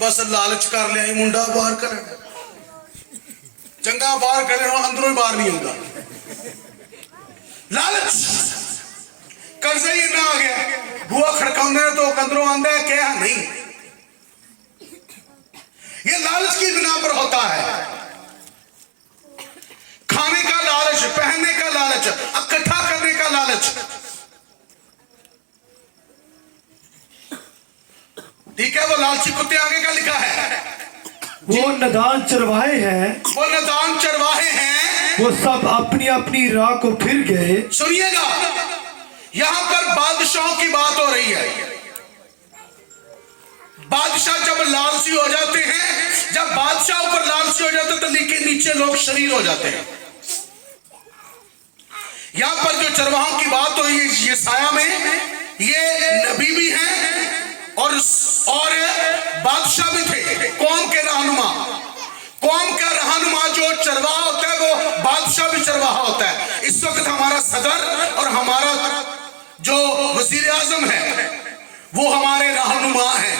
बस लालच कर लिया मुंडा बाहर कर चंगा बाहर करे अंदरों ही बाहर नहीं होगा। लालच कर्जा ही ना आ गया बुआ खड़काने तो अंदरों आंदा है क्या नहीं। ये लालच की बिना पर होता है। खाने का लालच, पहनने का लालच, इकट्ठा करने का लालच। ठीक है, वो लालची कुत्ते आगे का लिखा है। वो नदान चरवाहे हैं, वो नदान चरवाहे हैं, वो सब अपनी अपनी राह को फिर गए। सुनिएगा, यहां पर बादशाहों की बात हो रही है। बादशाह जब लालची हो जाते हैं, जब बादशाह ऊपर लालची हो जाते हैं तो नीचे लोग शरीर हो जाते हैं। यहां पर जो चरवाहों की बात हुई है यशायाह में, ये नबी भी हैं और बादशाह भी थे, कौम के रहनुमा। कौम का रहनुमा जो चरवाहा होता है वो बादशाह भी चरवाहा होता है। इस वक्त हमारा सदर और हमारा जो वजीर आजम है वो हमारे रहनुमा हैं।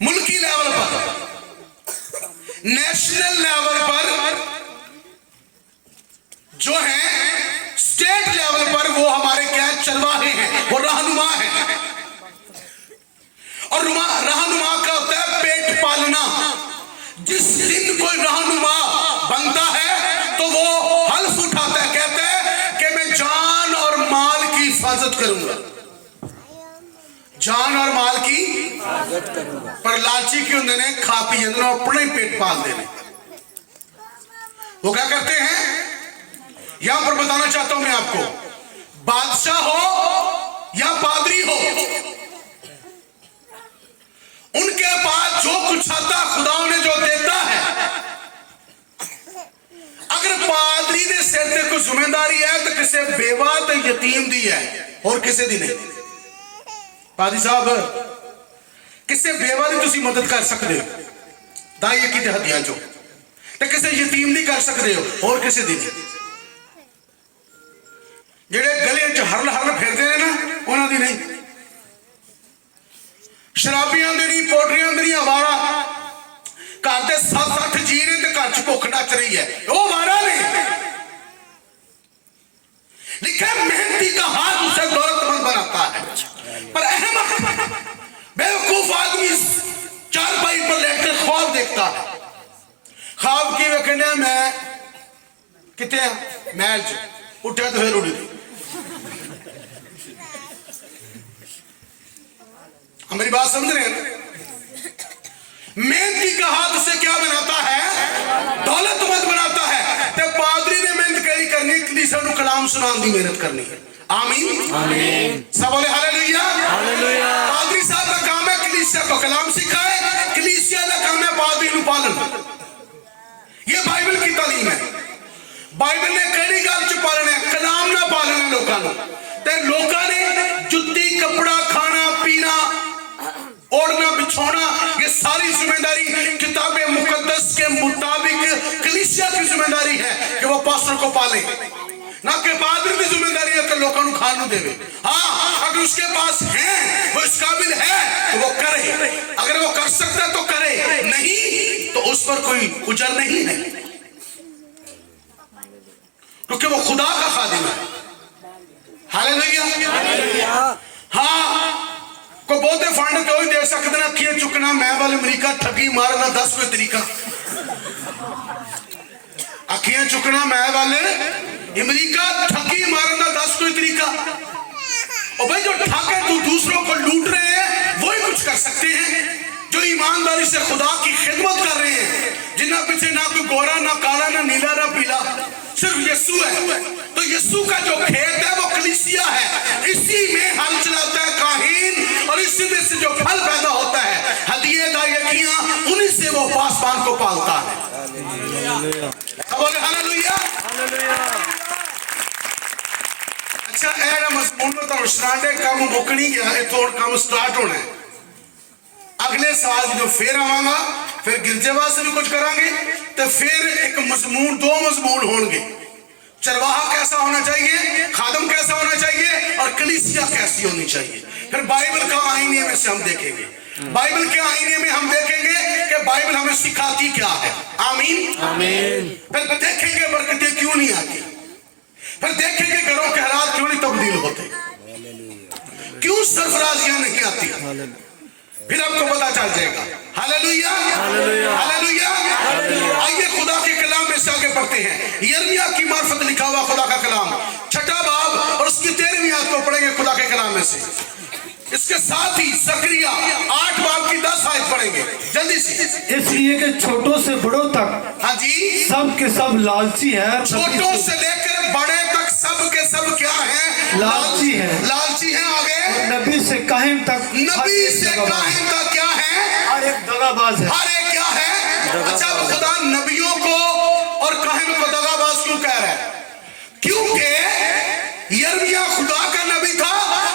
मुल्की लेवल पर, नेशनल लेवल पर जो है, स्टेट लेवल पर वो हमारे क्या चरवाहे हैं, वो रहनुमा हैं। और रहनुमा का होता है पेट पालना। जिस दिन कोई रहनुमा बनता है तो वो हल्फ उठाता है, कहता है कि मैं जान और माल की हिफाजत करूंगा, जान और माल की हिफाजत करूंगा। पर लालची क्यों देने, खा पी जाने अपने पेट पाल देने। वो क्या करते हैं, यहां पर बताना चाहता हूं मैं आपको, बादशाह हो या पादरी हो, उनके पास जो कुछ आता खुदा ने जो देता है, अगर पादरी ने सिर पे कोई जिम्मेदारी है तो किसे बेवा तो यतीम दी है और किसे दी नहीं। पादरी साहब किसे बेवा दी तुसी मदद कर सकते हो, दाई की हदिया जो, तो किसे यतीम नहीं कर सकते हो और किसे दी नहीं। ਜਿਹੜੇ ਗਲੇ 'ਚ ਹਰਲ ਹਰਲ ਫਿਰਦੇ ਨੇ ਨਾ ਉਹਨਾਂ ਦੀ ਨਹੀਂ, ਸ਼ਰਾਬੀਆਂ ਦੇ ਨਹੀਂ, ਪੋਟਰੀਆਂ ਦੇ ਨਹੀਂ, ਆਵਾਰਾ ਘਰ ਦੇ 7-8 ਜੀ ਨੇ ਤੇ ਘਰ 'ਚ ਭੁੱਖ ਨੱਚ ਰਹੀ ਹੈ, ਉਹ ਆਵਾਰਾ ਨੇ। लिखा मेहनती का हाथ उसे दौलतमंद बनाता है, पर अहम बेवकूफ आदमी चारपाई पर लेटकर ख्वाब देखता है। ख्वाब की वेखने मैं कितने महल च उठा तो फिर उड़ गई। हमारी बात समझ रहे हैं? मेहनती का हाथ उसे क्या बनाता है, दौलतमंद बनाता है। तो पादरी ने मेहनत करी करनी, कलीसिया को कलाम सुनाने की मेहनत करनी है। आमीन आमीन, सब बोले हालेलुया हालेलुया। पादरी साहब का काम है कलीसिया को कलाम सिखाए, कलीसिया का काम है पादरी को पालन। ये बाइबल की तालीम है। बाइबल ने कई गल च पालना है, कलाम ना पालना लोगों को। लोगों ने जुत्ती कपड़ा खाना पीना ओढ़ना बिछोना ये सारी जिम्मेदारी किताबे मुकद्दस के मुताबिक कलीसिया की जिम्मेदारी है कि वो पास्टर को पाले, ना कि पादरी की जिम्मेदारी है कि लोगों को खाने देवे। हाँ, अगर उसके पास है, वो इस काबिल है तो वो करे, अगर वो कर सकता है तो करे, नहीं तो उस पर कोई उजर नहीं है, क्योंकि वो खुदा का खादिम है। हालेलुया। हाँ, को बहुते फंड तो ही दे सकते ना, अखियां चुकना मैं वाले अमरीका ठगी मारना 10 कोई तरीका। अखियां चुकना मैं वाले अमरीका ठगी मारना 10 कोई तरीका। और भाई जो ठाके तो दूसरों को लूट रहे हैं वही कुछ कर सकते हैं, जो ईमानदारी से खुदा की खिदमत कर रहे हैं, जिन्ना पीछे ना कोई गोरा ना काला ना नीला ना पीला, सिर्फ यीशु है। तो यीशु का जो खेत है वो कलीसिया है, इसी में हल चलाता है काहीन, और इसी में से जो फल पैदा होता है हदिये दायकियां, उन्हीं से वो पासबान को पालता है। बोले हालेलुया हालेलुया। अच्छा, ऐसा मजमून में तो स्टार्ट है, काम मुकनी गया है, थोड़ा काम स्टार्ट होना है। अगले साल जो फिर आवांगा, फिर गिरजे वास्ते भी कुछ करांगे, तो फिर एक मजमून 2 मजमून होंगे, चरवाहा कैसा होना चाहिए, खादम कैसा होना चाहिए, और कलीसिया कैसी होनी चाहिए। फिर बाइबल का आईने में से हम देखेंगे, बाइबल के आईने में हम देखेंगे कि बाइबल हमें सिखाती क्या है। आमीन आमीन। फिर देखेंगे बरकतें क्यों नहीं आती, फिर देखेंगे घरों के हालात क्यों नहीं तब्दील होते, क्यों सरफराजियां नहीं आती, फिर आपको पता चल जाएगा। Hallelujah hallelujah. आइए खुदा के कलाम में से आगे पढ़ते हैं। यिर्मयाह की मार्फत लिखा हुआ खुदा का कलाम, 6ठा बाब और उसकी 13वीं आयत को पढ़ेंगे खुदा के कलाम में से। इसके साथ ही जकरिया 8 बाब की 10 आयत पढ़ेंगे जल्दी से। इसलिए कि छोटों से बड़ों तक हाँ जी, सब के सब लालची हैं। छोटों से लेकर बड़े तक सब के सब क्या हैं, लालची हैं। लालची हैं। आगे नबी से काहिम तक, नबी से काहिम तक क्या है, हर एक दगाबाज है। हर एक क्या है। अच्छा, अब खुदा नबियों को और काहिम को दगाबाज क्यों कह रहा है? क्योंकि यिर्मयाह खुदा का नबी था,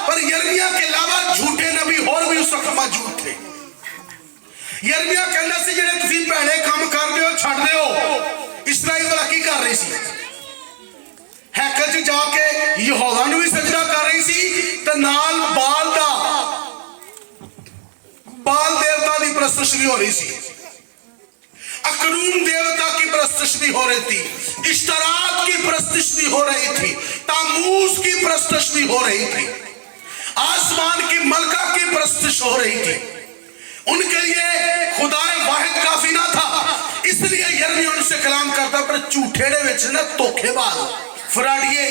पर यिर्मयाह के अलावा झूठे नबी और भी उस वक्त मौजूद थे। यिर्मयाह कहने से जेडे तुसीं भैड़े काम करदे हो छड्डदे हो, इस्राएल वाला की कर रही सी, हैकल च जाके यहोवा नूं भी सजदा कर रही सी ते नाल बाल देवता की परस्तिश भी हो रही सी, अकनून देवता की परस्तिश भी हो रही थी, इश्तरात की परस्तिश भी हो रही थी, तामूस की परस्तिश भी हो रही थी, आसमान की मलका की परस्तिश हो रही थी। उनके लिए खुदाए वाहिद काफी ना था, इसलिए यिर्मयाह उनसे कलाम करता, पर झूठेड़े विच ना धोखेबाज फराडिए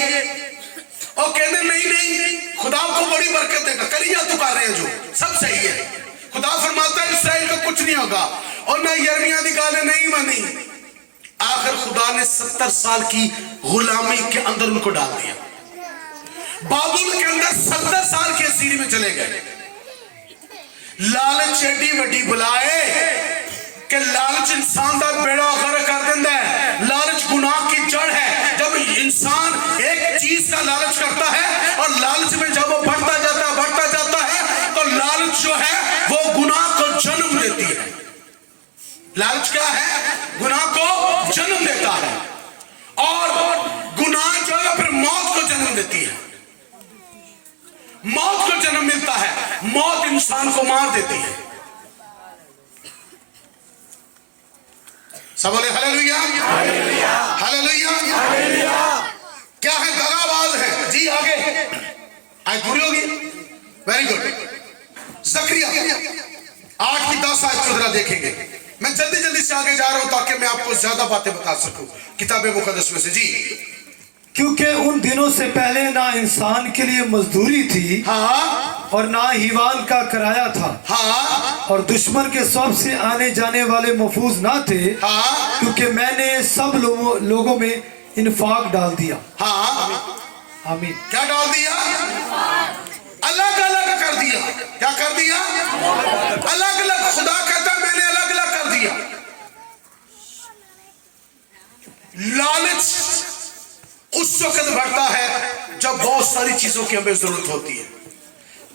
और कहते नहीं खुदा को बड़ी बरकत देगा, करिया तू कर रहे हैं जो सब सही है। खुदा फरमाता है इसराइल को कुछ नहीं होगा, और ना यिर्मयाह की गालें नहीं मानी। आखिर खुदा ने 70 साल की गुलामी के अंदर उनको डाल दिया, बाबुल के अंदर 70 साल के असीर में चले गए। लालच एडी वड्डी बुलाए कि लालच इंसान का बेड़ा गर्क कर देता है। लालच गुनाह की जड़ है। जब इंसान एक चीज का लालच करता है और लालच में जब वो बढ़ता जाता है तो लालच जो है वो गुनाह को जन्म देती है। लालच क्या है? गुनाह को जन्म देता है, और गुनाह जो है फिर मौत को जन्म देती है। मौत को जन्म मिलता है, मौत इंसान को मार देती है। सब बोले हालेलुया हालेलुया। क्या है? दगाबाज है जी। आगे आज पूरी होगी, वेरी गुड। जकरिया 8 की 10 आयत को जरा देखेंगे। मैं जल्दी से आगे जा रहा हूं ताकि मैं आपको ज्यादा बातें बता सकूं किताबे मुकद्दस में से जी। क्योंकि उन दिनों से पहले ना इंसान के लिए मजदूरी थी, हाँ, और ना हीवान का किराया था, हाँ, और दुश्मन के सब से आने जाने वाले महफूज ना थे, हाँ, क्योंकि मैंने सब लोगों में इन्फाक डाल दिया। हाँ, आमीन। क्या डाल दिया? अलग अलग कर दिया। क्या कर दिया? अलग अलग। खुदा कहता है मैंने अलग अलग कर दिया। लालच उस वक्त बढ़ता है जब बहुत सारी चीजों की हमें जरूरत होती है।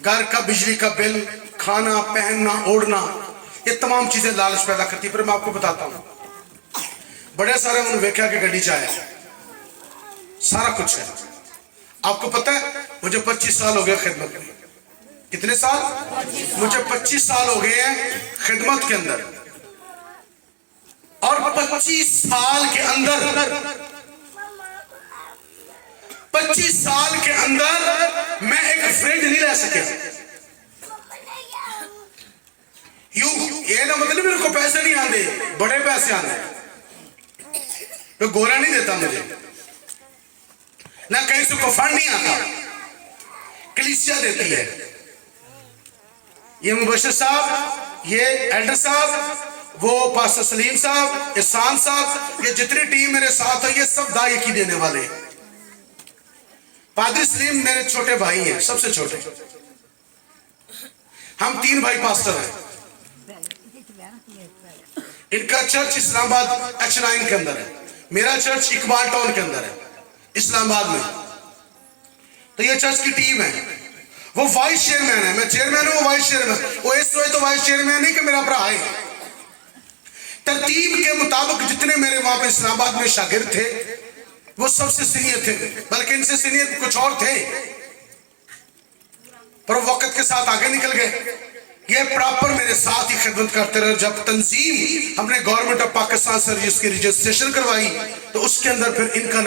घर का बिजली का बिल, खाना, पहनना, ओढ़ना, ये तमाम चीजें लालच पैदा करती है। पर मैं आपको बताता हूं, बड़े सारे उन्होंने वेख्या के गड्डी चाहे सारा कुछ है। आपको पता है मुझे 25 साल हो गए खिदमत में। कितने साल? मुझे 25 साल हो गए हैं खिदमत के अंदर, और 25 साल के अंदर 25 साल के अंदर मैं एक फ्रिज नहीं ले सके। ये ना मतलब मेरे को पैसे नहीं आते, बड़े पैसे आते, तो गोरा नहीं देता मुझे, ना कहीं से को फंड नहीं आता, कलीसिया देती है। ये मुबशर साहब, ये एल्डर साहब, वो पास्टर सलीम साहब, एहसान साहब, ये जितनी टीम मेरे साथ है ये सब दाई की देने वाले हैं। पादरी सलीम मेरे छोटे भाई हैं, सबसे छोटे। हम 3 भाई पास्टर हैं। इनका चर्च इस्लामाबाद H9 के अंदर है, मेरा चर्च इकबाल टाउन के अंदर है इस्लामाबाद में। तो ये चर्च की टीम है। वो वाइस चेयरमैन है, मैं चेयरमैन हूं, वो वाइस चेयरमैन। वो इस वजह तो वाइस चेयरमैन नहीं कि मेरा भरा है। तरतीब के मुताबिक जितने मेरे वहां पे इस्लामाबाद में शागिर्द थे वो सबसे सीनियर थे, बल्कि इनसे सीनियर कुछ और थे, पर वक्त के साथ आगे निकल गए। ये प्रॉपर मेरे साथ ही खिदमत करते रहे। जब तंजीम हमने गवर्नमेंट ऑफ पाकिस्तान से इसकी रजिस्ट्रेशन करवाई तो उसके अंदर फिर इनका